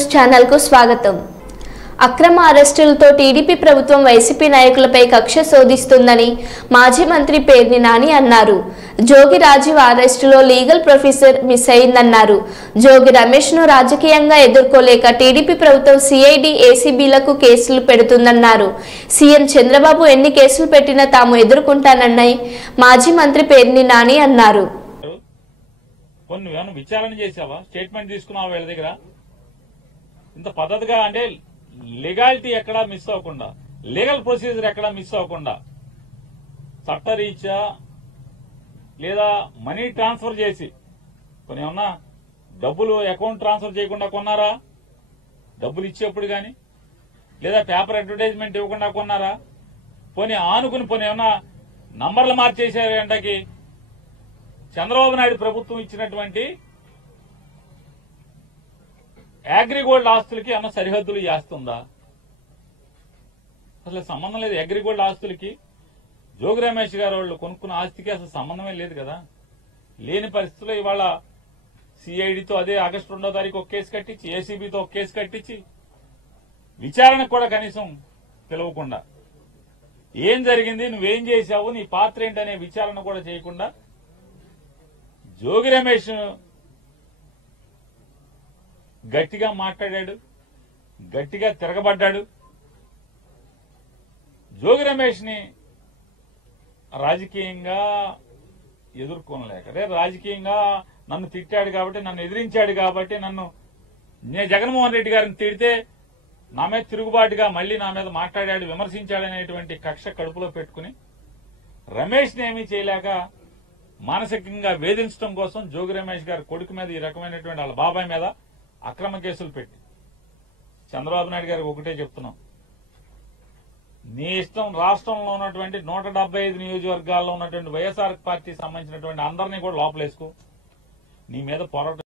News channel కు స్వాగతం. అక్రమ అరెస్టులతో టీడీపీ ప్రభుత్వం వైసీపీ నాయకులపై కక్ష శోధిస్తుందని మాజీ మంత్రి పేర్ని నాని అన్నారు. జోగి Rajiv అరెస్టులో legal professor miss అయిందన్నారు. Jogi Ramesh ను రాజకీయంగా ఎదుర్కోలేక టీడీపీ ప్రభుత్వం సిఐడి ఏసీబీలకు కేసులు పెడుతుందన్నారు. సీఎం చంద్రబాబు ఎన్ని కేసులు పెట్టినా తాము ఎదుర్కొంటానని మాజీ మంత్రి పేర్ని నాని అన్నారు. విచారణ చేసావా? స్టేట్మెంట్ తీసుకున్నావా వీళ్ళ దగ్గర? ఇంత పద్ధతిగా అంటే లీగాలిటీ ఎక్కడా మిస్ అవ్వకుండా, లీగల్ ప్రొసీజర్ ఎక్కడా మిస్ అవ్వకుండా చట్టరీత్యా లేదా మనీ ట్రాన్స్ఫర్ చేసి కొన్ని ఏమన్నా డబ్బులు అకౌంట్ ట్రాన్స్ఫర్ చేయకుండా కొన్నారా? డబ్బులు ఇచ్చేప్పుడు గాని లేదా పేపర్ అడ్వర్టైజ్మెంట్ ఇవ్వకుండా కొన్నారా? పోనీ ఆనుకుని పోనీ ఏమన్నా నంబర్లు మార్చేసారు. ఎంటకి చంద్రబాబు నాయుడు ప్రభుత్వం ఇచ్చినటువంటి అగ్రిగోల్డ్ ఆస్తులకి అన్న సరిహద్దులు చేస్తుందా? అసలు సంబంధం లేదు. అగ్రిగోల్డ్ ఆస్తులకి జోగి రమేష్ గారు వాళ్ళు కొనుక్కున్న ఆస్తికి అసలు సంబంధమే లేదు కదా. లేని పరిస్థితుల్లో ఇవాళ సిఐడితో అదే ఆగస్టు 2వ తారీఖు ఒక కేసు కట్టించి, ఏసీబీతో ఒక కేసు కట్టించి విచారణకు కూడా కనీసం పిలవకుండా ఏం జరిగింది, నువ్వేం చేశావు, నీ పాత్ర ఏంటనే విచారణ కూడా చేయకుండా జోగి రమేష్ గట్టిగా మాట్లాడాడు, గట్టిగా తిరగబడ్డాడు. జోగి రమేష్ ని రాజకీయంగా ఎదుర్కోలేక, రాజకీయంగా నన్ను తిట్టాడు కాబట్టి, నన్ను ఎదిరించాడు కాబట్టి, నేను జగన్మోహన్ రెడ్డి గారిని తిడితే నా మీద తిరుగుబాటుగా మళ్లీ నా మీద మాట్లాడాడు, విమర్శించాడనేటువంటి కక్ష కడుపులో పెట్టుకుని రమేష్ ని ఏమీ చేయలేక మానసికంగా వేధించడం కోసం జోగి రమేష్ గారి కొడుకు మీద ఈ రకమైనటువంటి వాళ్ళ బాబాయ్ మీద అక్రమ కేసులు పెట్టి చంద్రబాబు నాయుడు గారికి ఒకటే చెప్తున్నాం, నీ ఇష్టం రాష్ట్రంలో ఉన్నటువంటి 175 నియోజకవర్గాల్లో ఉన్నటువంటి వైఎస్ఆర్ పార్టీ సంబంధించినటువంటి అందరినీ కూడా లోపలేసుకో, నీ మీద పోరాటం